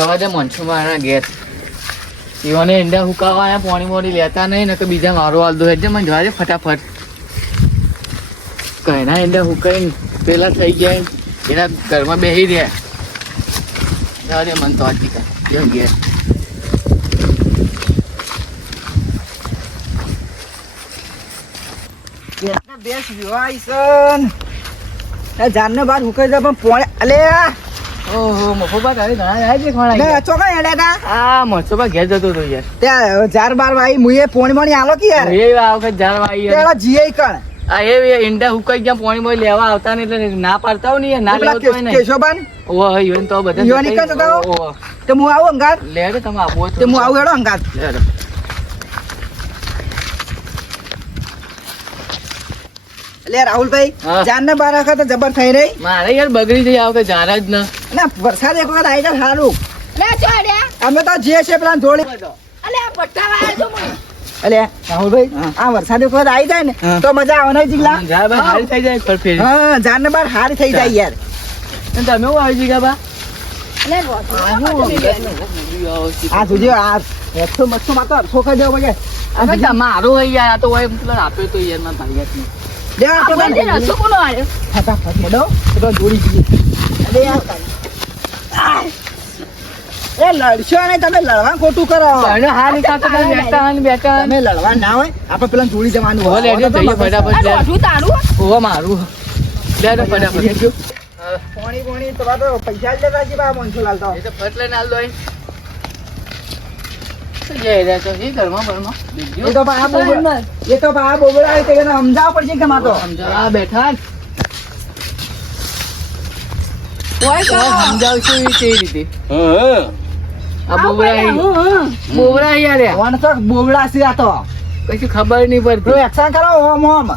જવા દે મનસુ મારા ઘેર એવાને ઈંડા હુકાવા આયા પાણી મોડી લેતા નહીં ને કે બીજા મારો હાલ દો એટલે મને જવા દે ફટાફટ કઈના ઈંડા હુકાઈને પેલા થઈ ગયા એના ઘરમાં બેસી રહ્યા જવા દે મન તો આજી કા ઘેર બેસ વિવાઈસન જાનને બાદ હુકાઈ જાય પણ પોણે અલે ઓહો મફોબા તારે ઘણા જાય છે ખોણા ને ચોકા હેડા તા આ મફોબા ઘેર જતો તો યાર ત્યાં 4-12 વાઈ મુએ પોણી મોણી આલો કે યાર એ આ વખત જાણવા આવી પેલા જીએ કણ આ એ ઈંડા હુકાઈ ગયા પાણી મોય લેવા આવતા ને એટલે ના પાડતા હોય ને ના લેતો હોય ને કેશોબાન ઓહો ઈવન તો બધા ઈવન કણ જતા ઓહો તે હું આવું અંગાત લે રે તમે આપો તે હું આવું હેડો અંગાત લે રે લે રાહુલભાઈ હા. જાનને બાર વખત જબર થઈ રહી મારે યાર બગડી જઈ આવતે જારા જ ના ના વરસાદ એક વખત આવી જાય સારું લે ચોડ્યા અમે તો જે છે પેલા જોડી અલે આ પટ્ટા વાળા છો મને અલે રાહુલભાઈ આ વરસાદ એક વખત આવી જાય ને હા. તો મજા આવે નહીં જીગલા જા ભાઈ હારી થઈ જાય પર ફેર હા જાનને બાર હારી થઈ જાય યાર અને તમે હું આવી જઈ બા અલે આ સુધી આ એકસો મસ્તો માતો છોકરા જેવો બગે હવે તમારું હોય યાર આ તો હોય મતલબ આપ્યો તો યાર માં ભાઈ લે આ તો બંને રસો કોનો આવ્યો ફટાફટ મડો તો જોડી દીધી અરે યાર એ લડશો ને તમે લડવા ખોટું કરો તને હારી ખાતો બેટા તમે લડવા ના હોય આપણે પેલા જોડી જવાનું હો લે જઈએ ફટાફટ આ લે રોટું તારું ઓહો મારું લે રે ફટાફટ પોણી પોણી તો બાતો પૈસા જ લેતા જી બા મનસુલાલ તો એ તો ફટ લઈને આલ દો જઈ રહ્યા છો એ ઘરમાં બરમાં એ તો બા બોબડા એ તો બા બોબડા તે એને સમજાવવા પડશે કે માતો આ બેઠા ઓય તો સમજાવશું એ કેવી રીતે હા આ બોબડા યાર વન તો બોબડા છે આ તો કશું ખબર નહીં તો પડતી એક્શન કરો ઓમ ઓમ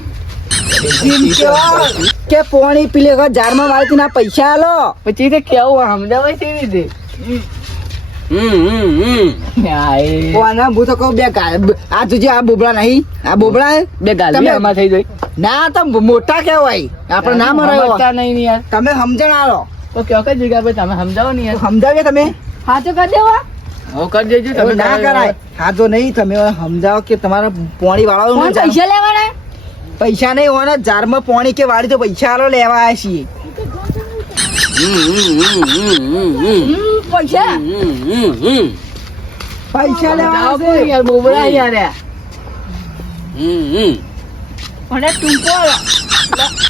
એમ કેવો કે પોણી પીલે કે જારમાં વાળતી ના પૈસા આલો પછી તો કેવું સમજાવાય કેવી રીતે આ એ કોના હું તો કહું બે ગાય આ તુજે આ બોબડા નહીં આ બોબડા બે ગાલી તમે- આમાં થઈ જાય ના તો મોટા કેવાય આપણે ના મરાયો સમજતા નહીં ને યાર તમે સમજણ આલો તો કયો કઈ જગ્યા પર તમે સમજાવો ને યાર સમજાવીએ તમે હાચો કરી દેવા હવે કરી દેજો તમે ના કરાય હા તો નહીં તમે સમજાવો કે તમારા પોણી વાળો કોણ પૈસા લેવાના પૈસા નહીં હોય ને જારમાં પોણી કે વાળી તો પૈસા આલો લેવા આવ્યા છીએ પૈસા પૈસા લેવા જાઓ આવ્યા છે. યાર બોબડા યાર મને ટૂંકો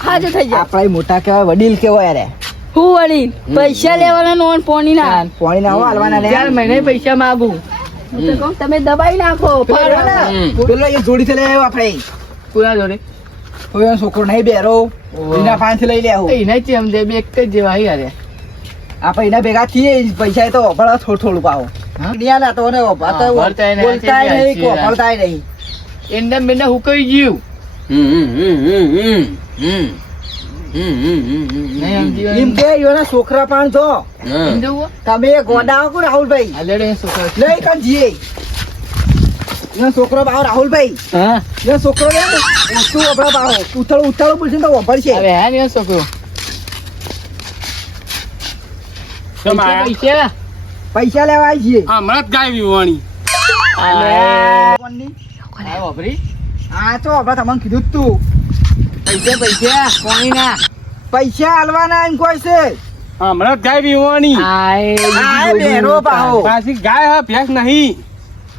હાજર થઈ જાય આપણા મોટા કેવાય વડીલ કેવાય રે હું વળી પૈસા લેવાના નોન પોણી ના પોણી ના હાલવાના રે 4 મહિને પૈસા માંગુ હું તો કહું તમે દબાઈ નાખો ફાડવાના. પેલો એ જોડી થી લઈ આવ્યો આપણે પૂરા જોડે કોઈ એનો છોકરો નહીં બેરો એના પાંચ લઈ લે આવું એના ચેમ દે બે એક જ જેવા યાર આપણે એના ભેગા થઈએ પૈસા એ તો વપરાવા થોડું થોડું પાવો હા? દુનિયા ના તો ને વપરાતા વપરાય નહીં, બોલતાય નહીં સાચી વાત. વપરાતાય નહીં એંડા બેંડા હુકાઈ ગયું નહીં સમજી એમ કે એના છોકરા પણ જો સમજવું તમે ગોડાઓ કો રાહુલભાઈ આ લેડે છોકરો લઈ કન જીએ એનો છોકરો બાવ રાહુલભાઈ હા એનો છોકરો લે ને ઓછું વપરા બાવ ઉથળ બોલશે ને તો વપરશે હવે હે ને છોકરો પૈસા પૈસા લેવા આવી છીએ હમણાં જ ગાય વિવાણી કોણની? આ વાપરી આ તો આપણે તમને કીધું જ તું પૈસા કોણી ના પૈસા હાલવાના એમ કોઈ છે હમણાં જ ગાય વિવાણી આ બેરો પાહો પાછી ગાય હા ભેંસ નહીં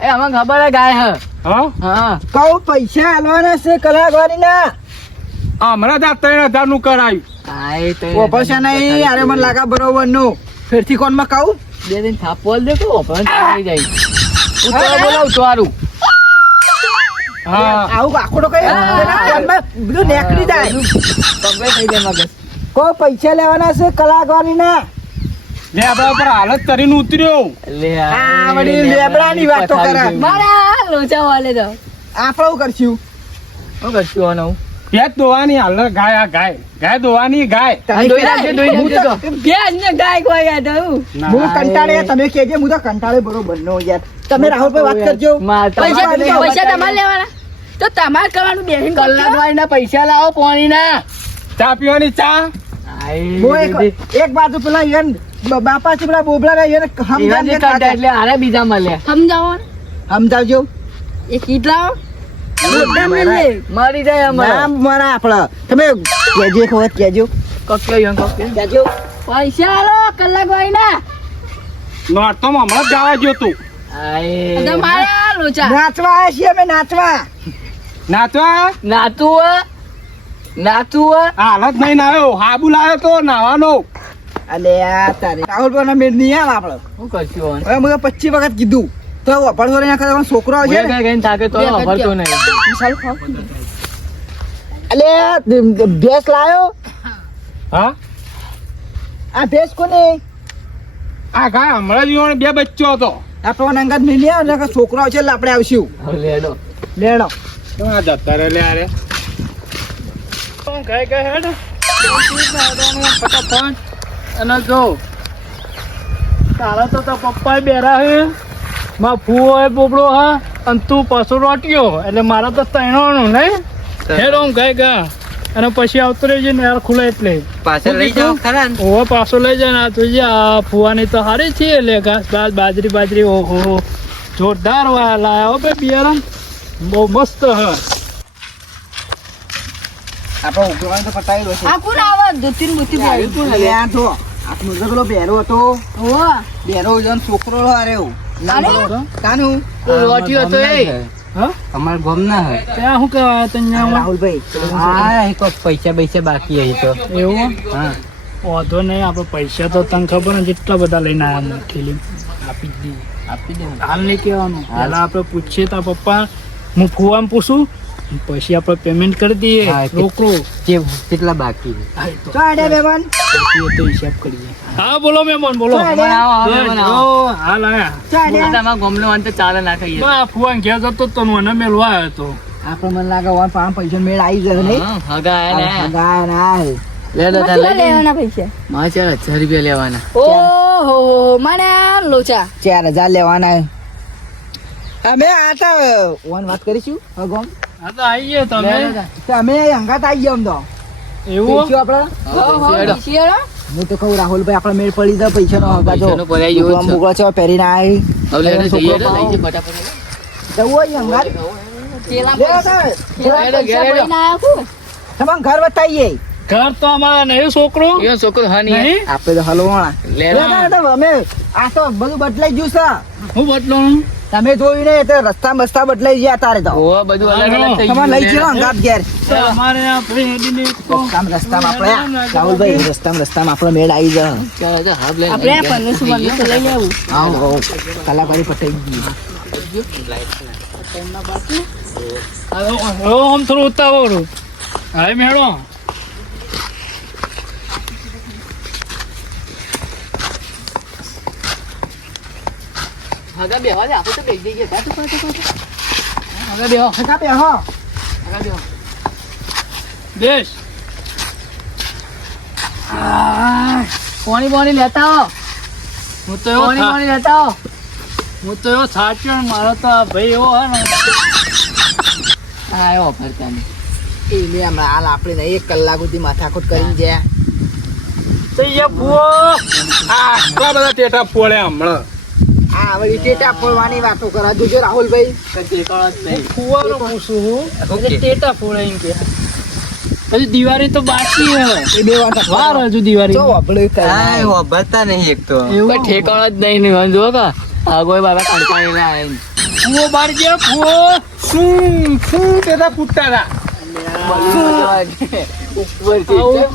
એ અમને ખબર હે ગાય હે હા હા કહું પૈસા હાલવાના છે કલાકવારી ના હમણાં જ આ 3000 નું કરાયું આય તો વપરશે નહીં અરે મને લાગે બરોબર નું ફેરથી કોનમાં કહું બે દિન થાપોલ દે કો પણ થઈ જાય ઉતાર બોલાવ ચોરું હા આવું આખો કઈ કોનમાં બધું નેકળી જાય પગે થઈ જાય મગજ કહો પૈસા લેવાના છે કલાકવારી ના લે આપડા ઉપર હાલત કરીને ઉતર્યો લે આ વળી લેબડાની વાતો કરે. મારા લોચા વાલે તો આપણે શું કરશું હું કરશું આનું ભેંસ દોવાની હાલ ગાય આ ગાય ગાય દોવાની ગાય આ દોઈ નાખજો દોઈ હું નાખજો તો- ભેંસ ને ગાય કોઈ ગયા તો હું કંટાળે તમે કેજે હું તો કંટાળે બરોબર નો યાર તમે રાહુલભાઈ વાત કરજો માર પૈસા તમારે લેવાના તો તમારે કરવાનું બેહીને કલાક વાળીના પૈસા લાવો પાણીના. ચા પીવાની ચા હું એક બાજુ પેલા યન બાપા છે પેલા બોબલા રહ્યા યન એવાથી કાઢ્યા એટલે હારે બીજા મળ્યા. સમજાવો ને. સમજાવજો એ કેટલા મારી જાય અમારે. નામ મારા આપણા તમે કેજો એક વખત કેજો કેજો પૈસા આલો કલાક વાળીના. નોટ તો હમણાં જ જવા ગયો તું તમારા લોચા નાચવા આવ્યા છીએ અમે નાચવા નાચવા નાતું હાલત નહીં નાયો હાબુ લાવ્યો તો નાવાનો અલે આ તારે રાહુલ પર મેળ નહીં આવ આપણે શું કરશું હવે મેં 25 વખત કીધું તો વપડવો ના કરે છોકરો આવશે ને થાકે તો વાપરતો નહીં. મસાલો ખાઓ. અલે ભેંસ લાયો હા આ ભેંસ કોને આ ગાય હમણાં જ બે બચ્ચો હતો આપણો અંગત મિલી આવે ને છોકરો આવશે એટલે આપણે આવશું હવે લેડો. લેણો આ જતા રે લે અરે ગાય ગાય હેડ ફટાફટ. અને જો તારા તો પપ્પા બેરા હે, માં ફૂવો હે પોપડો હા, અને તું પાછો રોટ્યો એટલે મારા તો તૈણવાનું નહીં. હેડ ઓમ ગાય ગા અને પછી આવતો રહેજે ને યાર ખુલે એટલે પાછળ લઈ જાઓ ખરા ને ઓહો પાછો લઈ જાય ને. આ તું આ ફુવાની તો સારી છે એટલે ઘાસ બાસ બાજરી ઓહો જોરદાર લાયા હો બે બિયારણ બહુ મસ્ત હ. આપણો ઉગવાનો તો પટાયેલો છે આ કોણ આવા દૂધીન બુદ્ધિ બોલ. અલે આ જો આપણો જગલો બેરો હતો ઓહો બેરો જન છોકરો હારે કાનું રોટ્યો હતો એ અમાર ગામ ના હોય ત્યાં શું કહેવાય તને રાહુલભાઈ હા એક પૈસા પૈસા બાકી હઈ તો એવું હા વાંધો નહીં. આપણે પૈસા તો તને ખબર ને જેટલા બધા લઈને આવ્યા થેલી આપી જ દઈએ. આપી દે હાલ નહીં કહેવાનું. પહેલા આપણે પૂછીએ તારા પપ્પા, હું ફુવાને પૂછું પછી આપણે પેમેન્ટ કરી દઈએ હા, રોકડો. કેટલા બાકી હા, એ તો ચાડે બેવાન પછી એ તો હિસાબ કરીએ. હા બોલો મહેમાન બોલો. ચાલે. હાલ આયા. ચાડે તમારા ગામનો અંત ચાલે ના કહીએ આ ફુવાન ઘેર જતો તો મને મેળવા આવ્યો હતો. આપણે મને લાગે વન પાંચ પૈસા મેળ આવી જશે નહીં હગા ગાય ના કેટલા લેવાના પૈસા? મારે 4,000 રૂપિયા લેવાના. ઓહો મને લોચા 4000 લેવાના અમે આતા વન વાત કરીશું ગોમ હા તો આવીએ તમે. અમે અંગાત આવી ગયા આમ તો એવું પૈસા આપડે શેડો. શિયાળો હું તો કહું રાહુલભાઈ આપણે મેળ પડી જાય પૈસા નો હગા તો પૈસાનો પડાઈ જેવો જ છે. મુગળો છે પહેરીને આવી હવે લેડો જઈએ છોકરો તો લઈ જઈએ પાડો. ફટાફટ. જવું હોય અંગાત કેલા લે તારે. કેલા ઘેરે, પૈસા ઘેરે. ભરીને આયા છું. તમારું ઘર બતાવીએ ઘર તો અમારા નહીં છોકરો. એ છોકરો હા નહીં. આપણે તો હલવાણા લેડો. અમે આ તો બધું બદલાઈ ગયું છે હું બદલો. તમે જોયું ને તો રસ્તા બસ્તા બદલાઈ ગયા તારે તો ઓવા બધું અલગ અલગ થઈ તમારે લઈ ગયું ગયો અંગાત ઘેર તો અમારે આપણે હેડીને એક તો રસ્તામાં આપણે રાહુલભાઈ રસ્તામાં આપણે મેળ આવી જાય ચાલો તો હાફ લઈને આપણે આવી ગયા. 1500 લઈ આવું. આવો કલાકારી પટાઈ ગઈ હવે આમ થોડું ઉતાવળું. હવે મેળો. હગા બેહવા દે, આપણે તો બેસી જઈએ. હગા બેહો. હગા બે હો હગા બેહો. બેસ. પાણી લેતા આવો. હું તો એવો પાણી લેતા આવો. હું તો એવો સાચ્યો ને મારો તો આ ભાઈ એવો હે ને. હા એવો ફરતા નહીં. એને હમણાં હાલ આપણે નહીં 1 કલાક સુધી માથાકૂટ કરીને ગયા તો એ ફુવો. આ આટલા બધા ટેટા ફોડે હમણાં આ વળી ટેટા ફોડવાની વાતો કરા જોજો રાહુલભાઈ ફુવાનો પૂછું હું. એટલે ટેટા ફોડે એમ કે. હજી દિવાળી તો બાકી હે. એ બે વાત વાર હજુ દિવાળી. જો આપણે હા વાપરતા નહીં એક તો એવું ઠેકાણો જ નહીં જો કા આ કોઈ બાબા કંટાળી ના આવે. ફુવો બાર ગયો ફુવો. શું ટેટા ફૂટતા હતા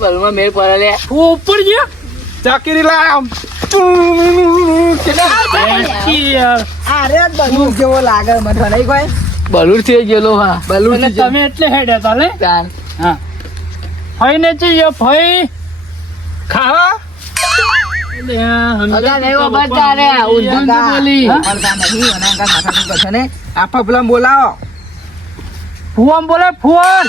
બલમાં મેળ પડે લે. ફુવો ઉપર ગયો. ચાકરી લાયા આ રે બલૂન જેવો લાગે મને નહીં કોઈ બલૂર થી ગયેલો હા. બલૂન એટલે તમે એટલે હેડ્યા તા લે. ચાલ હા ફઈ ને ચઈએ ફઈ. ખાવા અગા નહીં વાપરતા રે ઉર્દુ બોલી. આપા પેલા બોલાવો ફુવામ બોલે ફુવાન.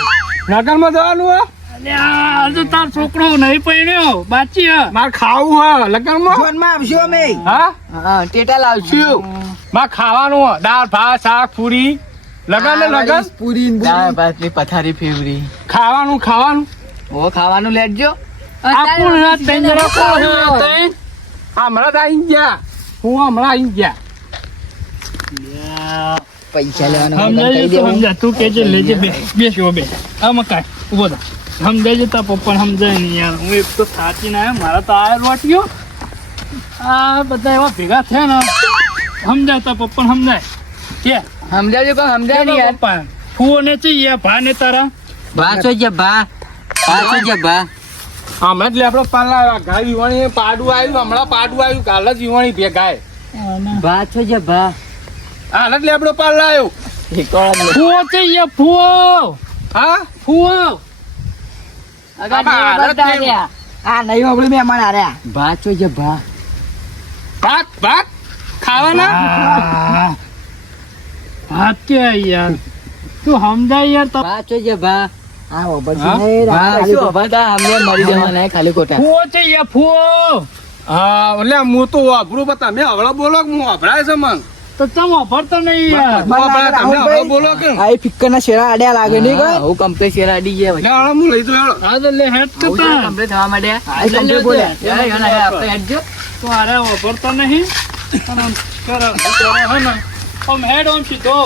લગનમાં જવાનું હે અલ્યા હજુ તાર છોકરો નહીં પૈણ્યો બાચી હે. મારે ખાવું હે લગનમાં ફોનમાં આવશો અમે હા હા ટેટા લાવશું મારે ખાવાનું હે દાળ ભાત શાક પૂરી લગન ને લગન પૂરી ને દાળ પૂરી. ભાતની પથારી ફેવરી ખાવાનું ખાવાનું ઓ ખાવાનું લેજો આપું ના ત્રણ જણા કોણ છે? ત્રણ? હમણાં તો આવી ગયા હું હમણાં આવી ગયા પૈસા લેવાના સમજાય કહી છે તું દેવાનું. સમજા તું કે છે લેજે બેસ્યો બે આ મકાઈ ઉભો થા સમજાય છે તાર પપ્પાને સમજાય નહીં યાર હું એક તો થાકી ના આવ્યો મારા તો આ રોટ્યો આ બધા એવા ભેગા થયા ને સમજાય તાર પપ્પાને સમજાય કે સમજાવજો કોઈ સમજાય નહીં યાર પપ્પા ફુઓ ને છે ભા ને તારા ભાસો જે ભા હમણાં જ લે આપણો પાલા આવ્યા ગાય વિવાણી પાડું આવ્યું હમણાં પાડું આવ્યું કાલ જ વિવાણી બે ગાય ભાસો જે ભા હાલ જ લે આપણો પાલા આવ્યો ફુઓ છે ફુઓ હા ફુઓ હાલ જ થયું. આ નહીં આપણે મહેમાન આર્યા. ભાસો જે ભા ભાત ભાત ખાવાના આ, ભાત કે યાર તું સમજાય યાર તાર ભાસો જે ભા આ ઓબર છે હા? ને, ભા રાત શું ભા અમને મરી જવાના ખાલી ખોટા ફુઓ છે ફુઓ હા એટલે હું તો વાપરું પણ તમે હવળો બોલો કે હું વપરાય છે મન તો તમે વાપરતો નહીં યાર વપરાય તમે હવળો બોલો કે આ એ ફિક્કરના શેરા આડ્યા લાગે નહીં કોઈ? હું કમ્પ્લેટ શેર આડી ગયા લે હાલો હું લઈ જાઉં હેડો. આ તો લે હેડ હું કરતા કમ્પ્લેટ થવા માંડ્યા આ એ complete બોલ્યા. આપણે હેડજો તો અરે વાપરતો નહીં અને આમ કરે હે ને આમ હેડ આમ સીધો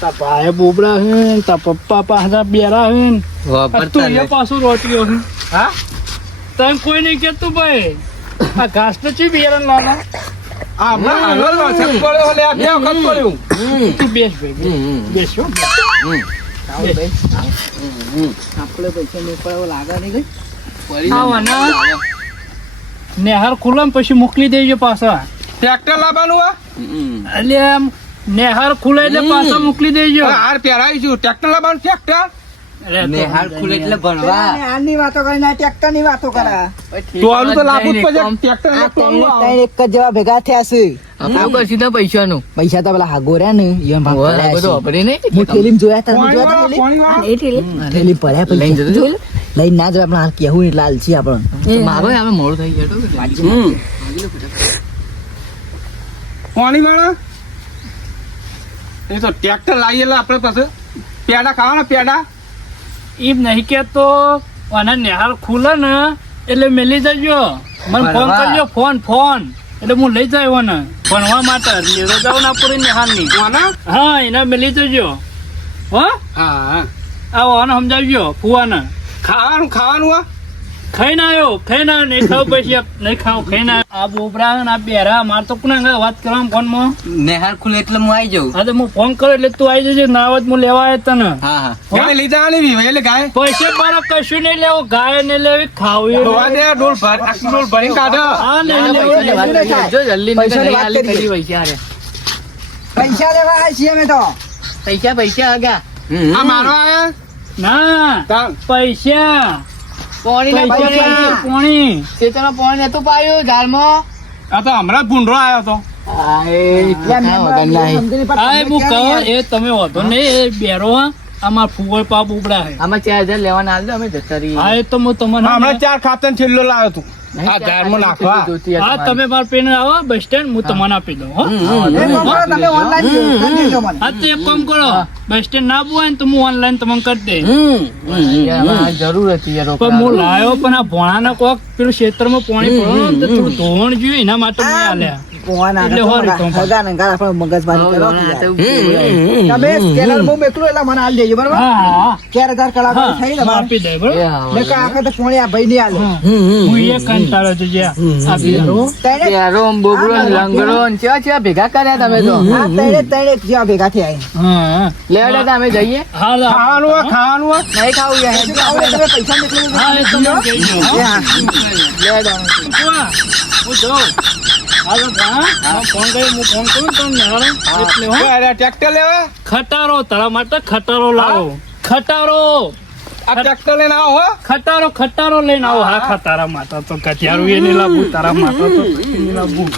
તા ભાઈ બોબડા હે તા પપ્પા પાછા બેરા હે તું એ પાછું રોટ્યો હે હા તને કોઈ નહીં કેતું ભાઈ આ ઘાસ તો ચી બેરા લાલા આ હમણાં હાલો જ વરસાદ પડ્યો લે બે વખત પડ્યું તું બેસ ભાઈ બેસો આપણે પૈસા નહીં પડે એવું લાગે નહીં કઈ? આવાના નેહાર ખુલ્લા ને પછી મોકલી દેજો પાછા ટ્રેક્ટર લાવવાનું આ એટલે આમ નેહાર ખુલે એટલે પાછા મોકલી દેજો હાર પહેરાવીશું ટ્રેક્ટર લાવવાનું ટ્રેક્ટર અરે તો નેહાર ખુલે એટલે ભણવા પેલા આની વાતો કરે ને ટ્રેક્ટર ની વાતો કરે. તો આલું તો લાવવું જ પડશે ટ્રેક્ટર આ લાવવાનું ત્રણ એક જ જેવા ભેગા થયા છે. આપણું કરશું તો પૈસાનું પૈસા તો પેલા હાગો રહ્યા ને ઈવન ભાગ બધું કર્યા છે. વાપરી નહીં હું થેલીમાં જોયા તા, તમે જોયા તા થેલી? પાણી થેલી પડ્યા પૈસા. લઈને જજો. જોઈ લો. લઈને ના જવાય આપણે હાલ કેવું એટલે આલસી આપણને. મારો હવે મોડું થઈ ગયું પાણી વાળા એ તો ટ્રેક્ટર લાવીએ એટલે આપણે પાસે પેડા ખાવાના પેડા એમ નહીં કેતો અને નેહાર ખુલે ને એટલે મેલી જજો મને ફોન ભણવા. કરજો ફોન એટલે હું લઈ જાય ને ભણવા માટે લેરો જાવ ના પૂરી નેહાર ની કોના હા એને મેલી જજો હો હા આવો આને સમજાવજો ફુવાને ખાવાનું ખાવાનું આ ખાઈને આવ્યો નહીં ખાવ પછી નહીં ખાવ ખાઈને આવ્યો. આ બોબરા ને આ બેરા માર તો કોને અંગાત વાત કરવા ફોનમાં નેહાર ખુલે એટલે હું આવી જાઉં હા તો હું ફોન કર્યો એટલે તું આવી જજે ના આવત હું લેવા આવ્યો તને હા હા ગાય લઈ જવાની બી એટલે ગાય પૈસે મારા કશું નહીં લેવો ગાય ને લેવી ખાવી ધોવા દે ડોલ ભર આખી ડોલ ભરીને કાઢો હા નહીં પૈસાની વાત લેવું કરીએ. જો જલ્દી પૈસાની નહીં વાત આલી કરીએ. ખરી પૈસા હારે. પૈસા લેવા આવ્યા છીએ અમે તો. પૈસા આગા આ મારો આયા ના તાણ પૈસા પોણી ના પૈસા પોણી નહીં, પોણી ચેતનો પોણી નતું પાયું ઝાડમાં આ તો હમણાં જ ભૂંડરો આવ્યો તો એટલે મેં સમજીને પાછું આ હું તમે કહું ક્યાં એ તમે વાંધો નહીં એ બેરો હા આમાં ફુગર પાપ ઉપડા હે આમાં 4000 લેવાના હાલ દો અમે જતા રહીએ હા એ તો હું તમને હમણાં 4 ખાતર છેલ્લો લાવ્યો તું નહીં, આ 4000 ઝાડમાં નાખવા જોતી હતી હા તમારી. તમે મારા પેન આવો બસ સ્ટેન્ડ હું તમને આપી દઉં હો એ બપોરે તમે online કરી દેજો મને. હા તો એક કામ કરો બસ સ્ટેન્ડ ના બોય ને તો હું ઓનલાઈન તમને કરી દે યાર, આ જરૂર હતી યાર પણ હું લાયો પણ આ ભોણાના કોક પેલું ક્ષેત્રમાં પાણી પડવાનું ને તો થોડું ધોવણ જોઈએ એના માટે મેં આલ્યા ફોન આવે એટલે તો હોરી તો. હગા ને હગા આપણે મગજમારી કરો કે યાર. હમ. તમે સ્કેનર બહુ મેકલું એટલે મને હાલ દેજો બરાબર. હા હા 4000 કલાક હા થઈ ને હું મારે. આપી દે બરોબર નકર આખા તો ફોન આ ભાઈ ની હાલે. હા. હું એ કંટાળો છું જ્યાં આ બેરો ત્રણે યારો, બોબડો, લંગડો ને ચેવા ભેગા કર્યા તમે તો આ ત્રણે જેવા ભેગા થયા અહીં. હા લેવડે તો અમે જઈએ હા લા. ખાવાનું આ ખાવાનું આ નહીં ખાવું યાર હવે તમે પૈસા મેકલું હા એ તમે કહી દો લેવડે અમે. ઉભા. હું જાઉં હાલો હા ફોન કરી હું ફોન કરું તમને નેહાળો. એટલે હો ટ્રેક્ટર લેવા ખટારો તારા માટે ખટારો લાવો ખટારો આ ટ્રેક્ટર લઈને આવો હો ખટારો લઈને આવો હા ખટારા માટે તો કટિયારું એ નહીં લાવવું તારા માટે તો નહીં લાવવું